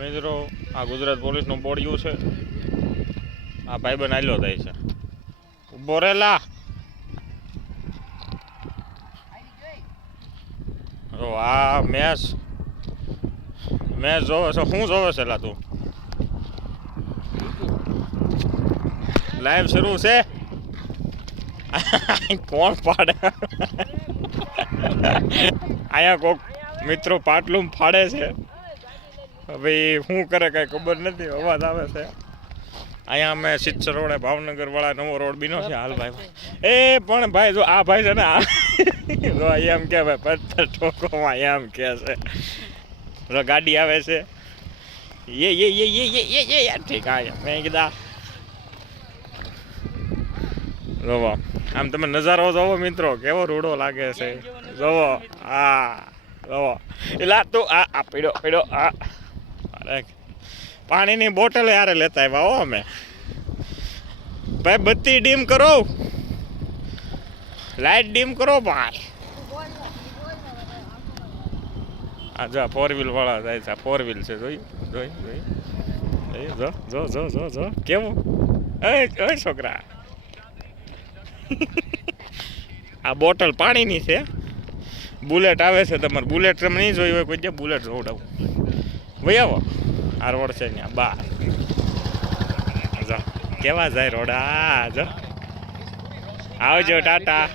મિત્રો આ ગુજરાત પોલીસનું બોડિયું છે. આ ભાઈબંધ આલ્યો થાય છે. ઉભો રેલા. આ મેચ જોવે છે. શું જોવે છે લા તું? લાઈવ શરૂ છે. કોણ પાડે? અહીંયા કોક મિત્રો પાટલું ફાડે છે. ભાઈ શું કરે કઈ ખબર નથી. અવાજ આવે છે. અહીંયા અમે સિત્સર રોડે ભાવનગર વાળા નવો રોડ બીનો છે. હાલ ભાઈ એ પણ ભાઈ જો આ ભાઈ છે ને જો એમ કે ભાઈ પથ્થર ઠોકોમાં એમ કે છે. ગાડી આવે છે. ઠીક આ મેં કીધા જોવો આમ તમે નજારો જોવો મિત્રો કેવો રૂડો લાગે છે. જોવો હા જોવો એલા તું આ પીડો આ પાણીની બોટલ યારે લેતા આવ્યા હો અમે. ભાઈ બત્તી ડીમ કરો, લાઈટ ડીમ કરો ભાઈ. આ જા 4 વ્હીલ વાળા જાય છે. 4 વ્હીલ છે. જોઈ જો કેવું એ છોકરા. આ બોટલ પાણીની છે. બુલેટ આવે છે. તમારે બુલેટ તમે નહીં જોઈ હોય કોઈ બુલેટ જોવડાવું ભાઈ આવો. આ રોડ છે ત્યાં બહાર જો કેવા જાય રોડ. આ જો આવજો ટાટા.